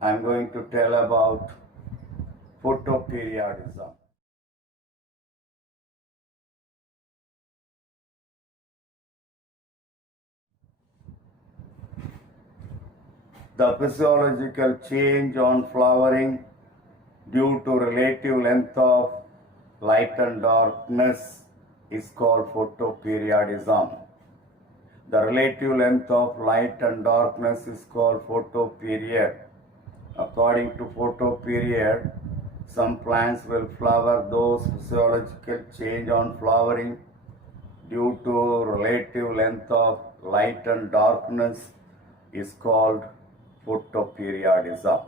I'm going to tell about photoperiodism. The physiological change on flowering due to relative length of light and darkness is called photoperiodism. The relative length of light and darkness is called photoperiod. According to photoperiod, some plants will flower. Those physiological change on flowering due to relative length of light and darkness is called photoperiodism.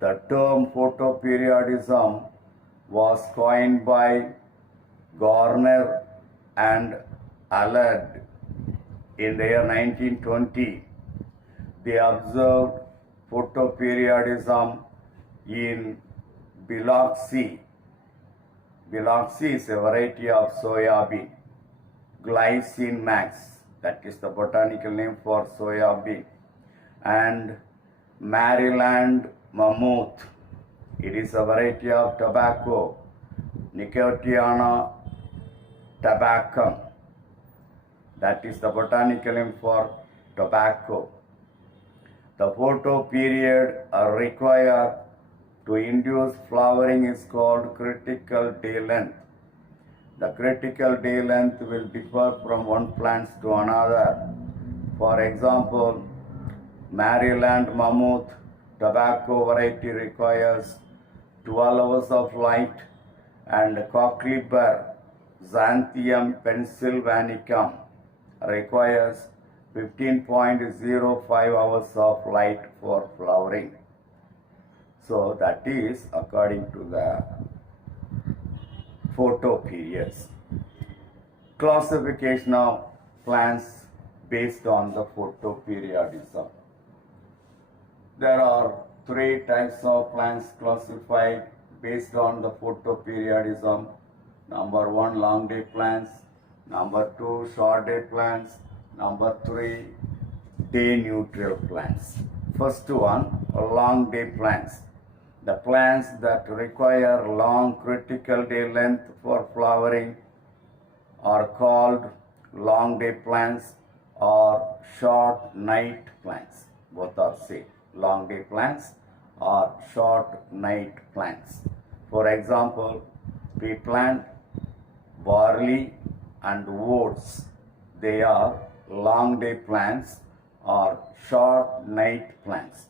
The term photoperiodism was coined by Garner and Allard in the year 1920. They observed photoperiodism in Biloxi. Biloxi is a variety of soya bean. Glycine max, that is the botanical name for soya bean. And Maryland mammoth, it is a variety of tobacco. Nicotiana tabacum, that is the botanical name for tobacco. The photoperiod required to induce flowering is called critical day length. The critical day length will differ from one plant to another. For example, Maryland mammoth tobacco variety requires 12 hours of light, and Cockleburr Xanthium pennsylvanicum requires 15.05 hours of light for flowering. So that is according to the photoperiods. Classification of plants based on the photoperiodism. There are three types of plants classified based on the photoperiodism. Number one, long day plants. Number two, short day plants. Number three, day neutral plants. First one, long day plants. The plants that require long critical day length for flowering are called long day plants or short night plants. Both are same. Long day plants or short night plants. For example, we plant barley and oats. They are long day plants or short night plants.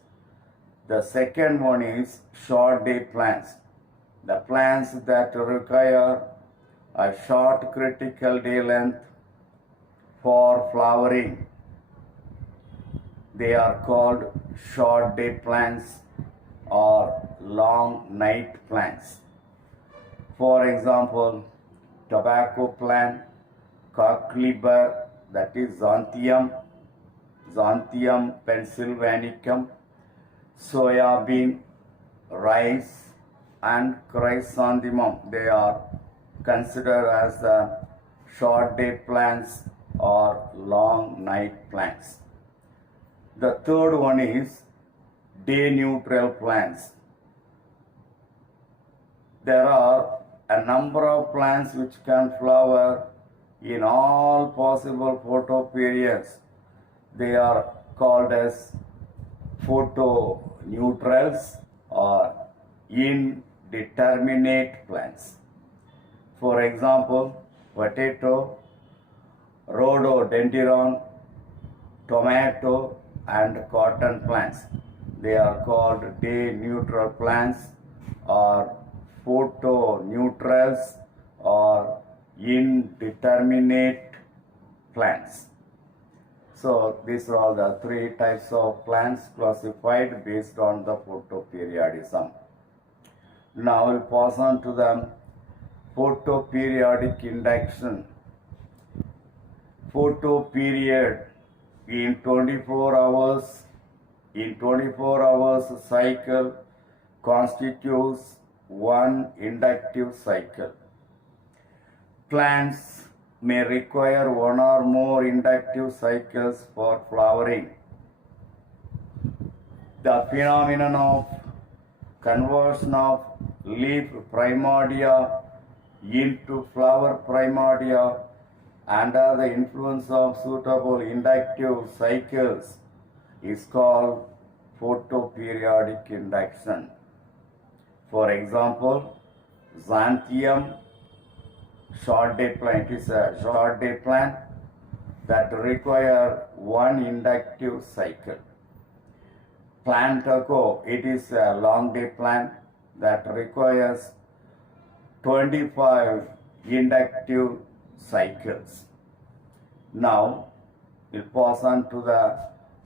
The second one is short day plants. The plants that require a short critical day length for flowering, they are called short day plants or long night plants. For example, tobacco plant, Cockleburr, that is Xanthium pennsylvanicum, soya bean, rice, and chrysanthemum. They are considered as the short day plants or long night plants. The third one is day neutral plants. There are a number of plants which can flower in all possible photoperiods. They are called as photoneutrals or indeterminate plants. For example, potato, rhododendron, tomato, and cotton plants. They are called day neutral plants or photoneutrals or indeterminate plants. So these are all the three types of plants classified based on the photoperiodism. Now we'll pass on to the photoperiodic induction. Photoperiod in 24 hours cycle constitutes one inductive cycle. Plants may require one or more inductive cycles for flowering. The phenomenon of conversion of leaf primordia into flower primordia under the influence of suitable inductive cycles is called photoperiodic induction. For example, xanthium short day plant is a short day plant that require one inductive cycle. Plantago, it is a long day plant that requires 25 inductive cycles. Now, we'll pass on to the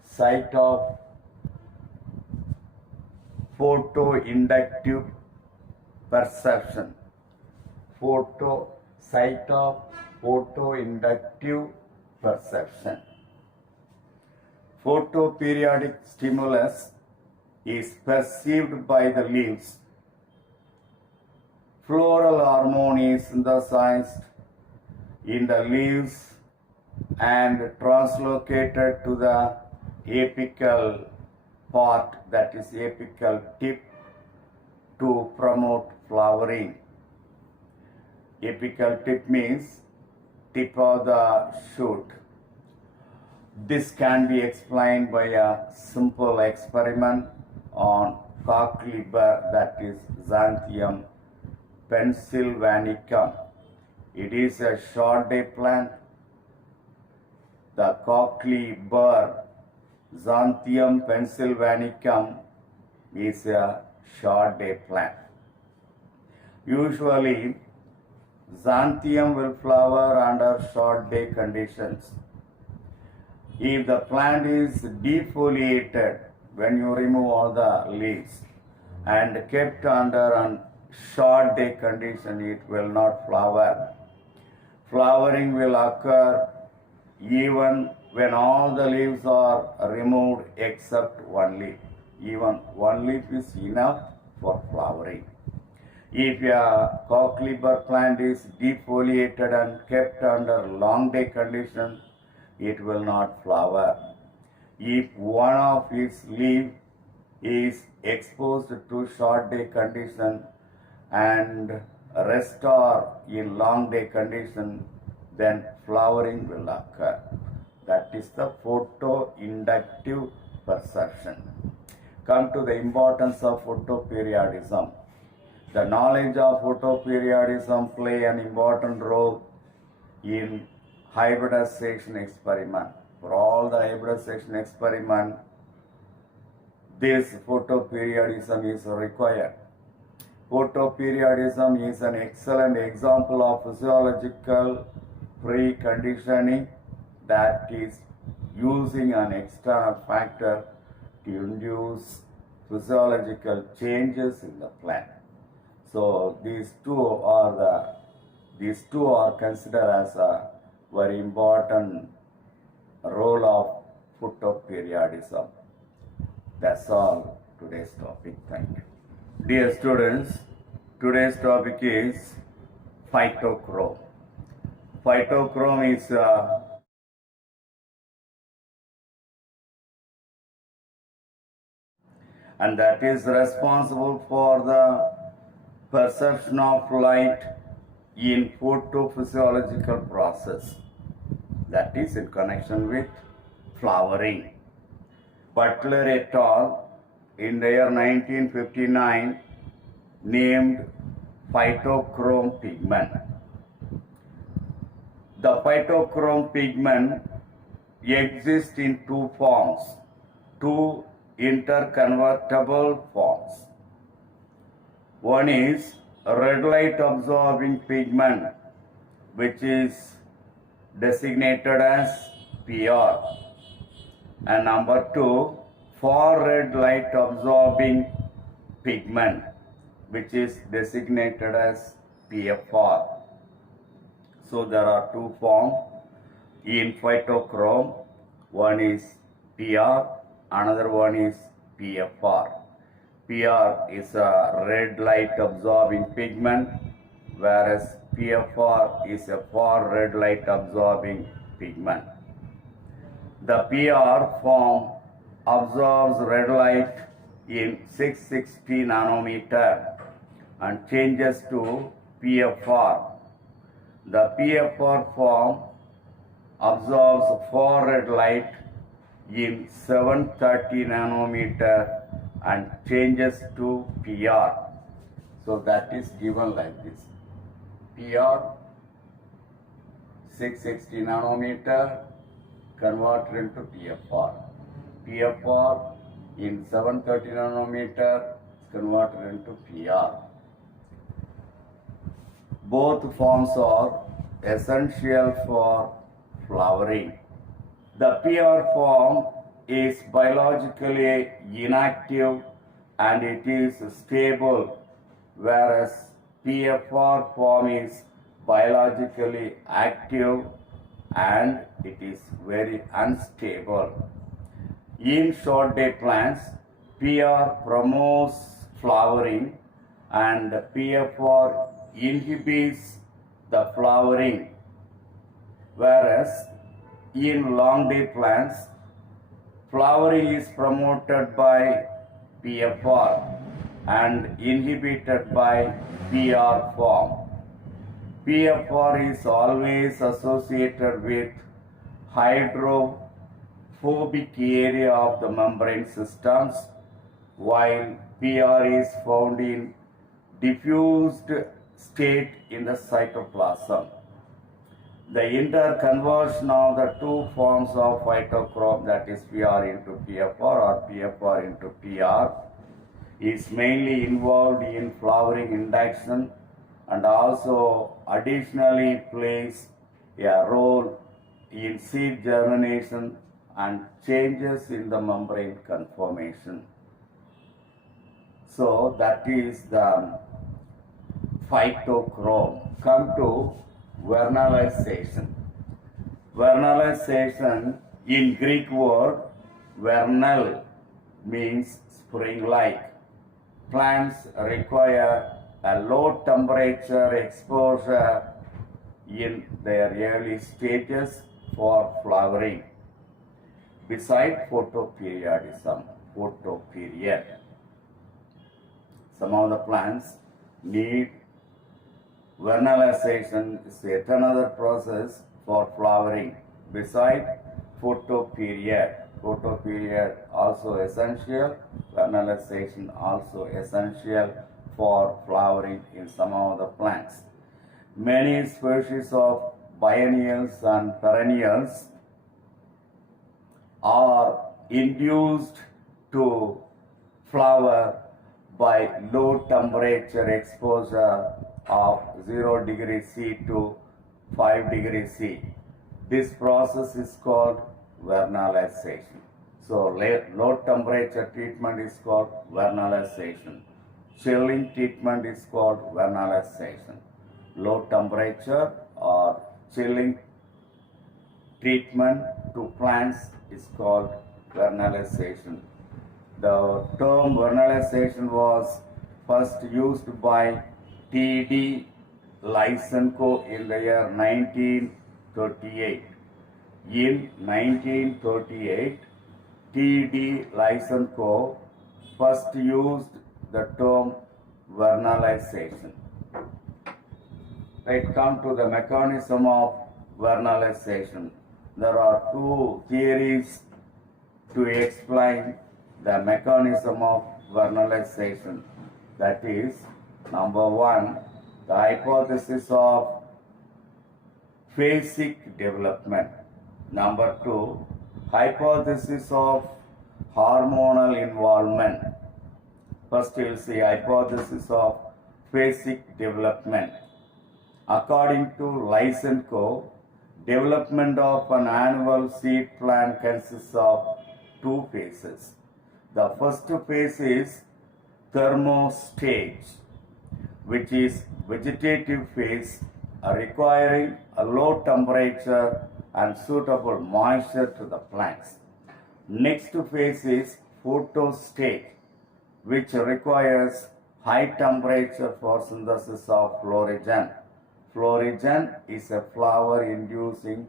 site of photoinductive perception. Site of photoinductive perception. Photoperiodic stimulus is perceived by the leaves. Floral hormone is synthesized in the leaves and translocated to the apical part, that is apical tip, to promote flowering. Apical tip means tip of the shoot. This can be explained by a simple experiment on cockleburr, that is Xanthium pennsylvanicum. It is a short day plant. The cockleburr Xanthium pennsylvanicum is a short day plant. Usually, Xanthium will flower under short day conditions. If the plant is defoliated, when you remove all the leaves and kept under a short day condition, it will not flower. Flowering will occur even when all the leaves are removed except one leaf. Even one leaf is enough for flowering. If a cockleburr plant is defoliated and kept under long day condition, it will not flower. If one of its leaves is exposed to short day condition and rest are in long day condition, then flowering will occur. That is the photoinductive perception. Come to the importance of photoperiodism. The knowledge of photoperiodism play an important role in hybridization experiment. For all the hybridization experiment, this photoperiodism is required. Photoperiodism is an excellent example of physiological preconditioning, that is using an external factor to induce physiological changes in the plant. So these two are considered as a very important role of photoperiodism. That's all today's topic. Thank you. Dear students, today's topic is phytochrome. Phytochrome is and that is responsible for the perception of light in photophysiological process, that is in connection with flowering. Butler et al. In the year 1959 named phytochrome pigment. The phytochrome pigment exists in two forms, two interconvertible forms. One is red light absorbing pigment, which is designated as PR, and number two, far red light absorbing pigment, which is designated as PFR. So there are two forms in phytochrome. One is PR, another one is PFR. PR is a red light absorbing pigment, whereas PFR is a far red light absorbing pigment. The PR form absorbs red light in 660 nanometer and changes to PFR. The PFR form absorbs far-red light in 730 nanometer and changes to PR. So that is given like this. PR 660 nanometer converted into PFR. PFR in 730 nanometer is converted into PR. Both forms are essential for flowering. The PR form is biologically inactive and it is stable, whereas PFR form is biologically active and it is very unstable. In short day plants, PR promotes flowering and PFR inhibits the flowering, whereas in long day plants, flowering is promoted by PFR and inhibited by PR form. PFR is always associated with hydrophobic area of the membrane systems, while PR is found in diffused state in the cytoplasm. The interconversion of the two forms of phytochrome, that is PR into PFR or PFR into PR, is mainly involved in flowering induction and also additionally plays a role in seed germination and changes in the membrane conformation. So that is the phytochrome. Come to vernalization. Vernalization, in Greek word vernal, means spring-like. Plants require a low temperature exposure in their early stages for flowering. Beside photoperiodism, photoperiod, some of the plants need vernalization is yet another process for flowering. Beside photoperiod, photoperiod also essential, vernalization also essential for flowering in some of the plants. Many species of biennials and perennials are induced to flower by low temperature exposure of 0 degree C to 5 degree C. This process is called vernalization. So low temperature treatment is called vernalization. Chilling treatment is called vernalization. Low temperature or chilling treatment to plants is called vernalization. The term vernalization was first used by T.D. Lysenko in the year 1938. In 1938, T.D. Lysenko first used the term vernalization. Right, come to the mechanism of vernalization. There are two theories to explain the mechanism of vernalization. That is, number one, the hypothesis of phasic development. Number two, hypothesis of hormonal involvement. First, you will see hypothesis of phasic development. According to Lysenko, development of an annual seed plant consists of two phases. The first phase is thermostage, which is vegetative phase requiring a low temperature and suitable moisture to the plants. Next phase is photostage, which requires high temperature for synthesis of florigen. Florigen is a flower-inducing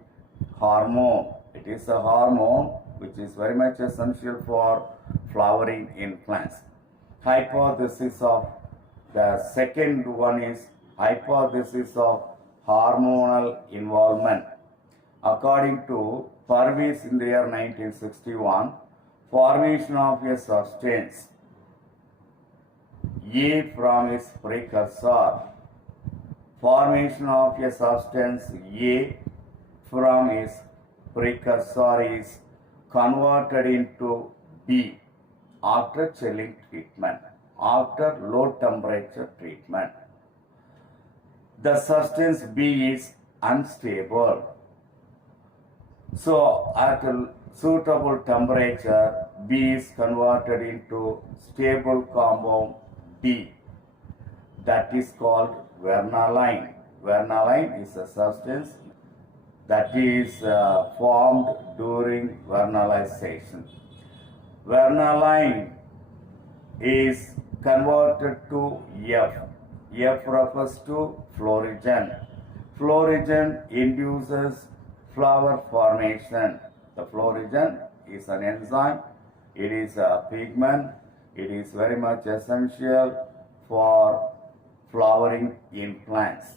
hormone. It is a hormone which is very much essential for flowering in plants. Hypothesis of the second one is hypothesis of hormonal involvement. According to Purvis in the year 1961, formation of a substance A from its precursor. Formation of a substance A from its precursor is converted into B after chilling treatment, after low temperature treatment. The substance B is unstable. So at a suitable temperature, B is converted into stable compound D. That is called vernaline. Vernaline is a substance that is formed during vernalization. Vernaline is converted to F. F refers to florigen. Florigen induces flower formation. The florigen is an enzyme. It is a pigment. It is very much essential for flowering in plants.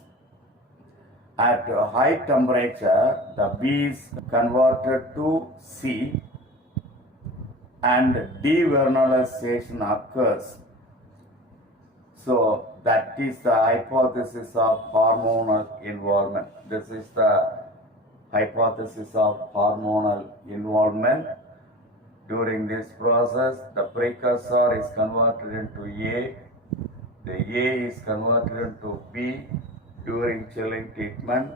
At a high temperature, the B is converted to C and devernalization occurs. So that is the hypothesis of hormonal involvement. This is the hypothesis of hormonal involvement. During this process, the precursor is converted into A. The A is converted into B during chilling treatment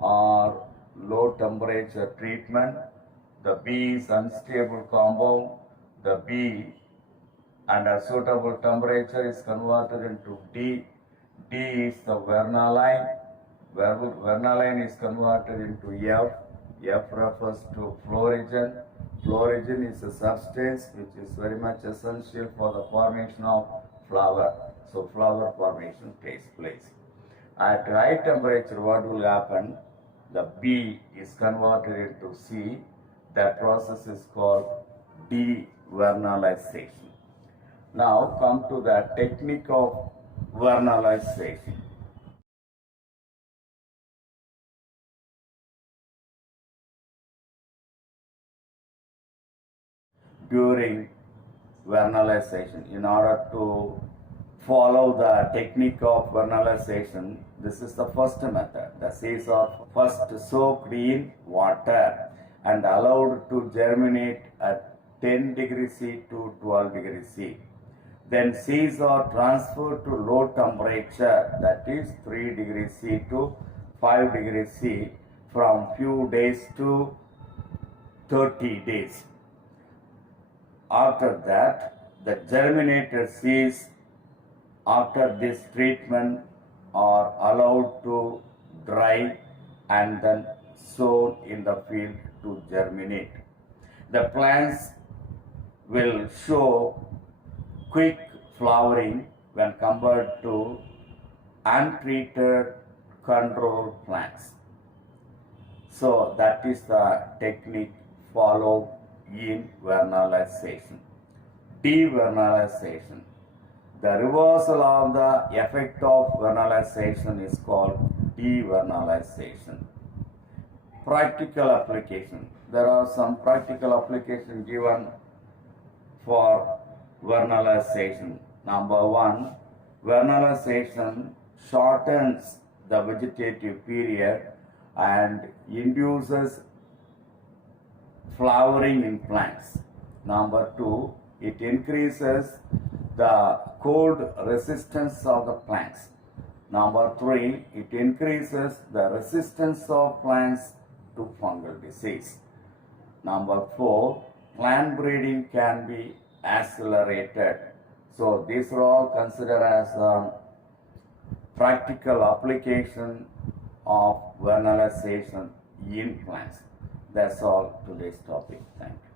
or low temperature treatment. The B is unstable compound. The B under suitable temperature is converted into D. D is the vernaline. Vernaline is converted into F. F refers to florigen. Florigen is a substance which is very much essential for the formation of flower. So flower formation takes place. At high temperature, what will happen? The B is converted into C. That process is called devernalization. Now come to the technique of vernalization. During vernalization, in order to follow the technique of vernalization, this is the first method. The seeds are first soaked in water and allowed to germinate at 10 degrees C to 12 degrees C. Then seeds are transferred to low temperature, that is 3 degrees C to 5 degrees C, from few days to 30 days. After that, the germinated seeds after this treatment are allowed to dry and then sown in the field to germinate. The plants will show quick flowering when compared to untreated control plants. So that is the technique followed in vernalization. Devernalization. The reversal of the effect of vernalization is called devernalization. Practical application. There are some practical applications given for vernalization. Number one, vernalization shortens the vegetative period and induces flowering in plants. Number two, it increases the cold resistance of the plants. Number three, it increases the resistance of plants to fungal disease. Number four, plant breeding can be accelerated. So these are all considered as a practical application of vernalization in plants. That's all today's topic. Thank you.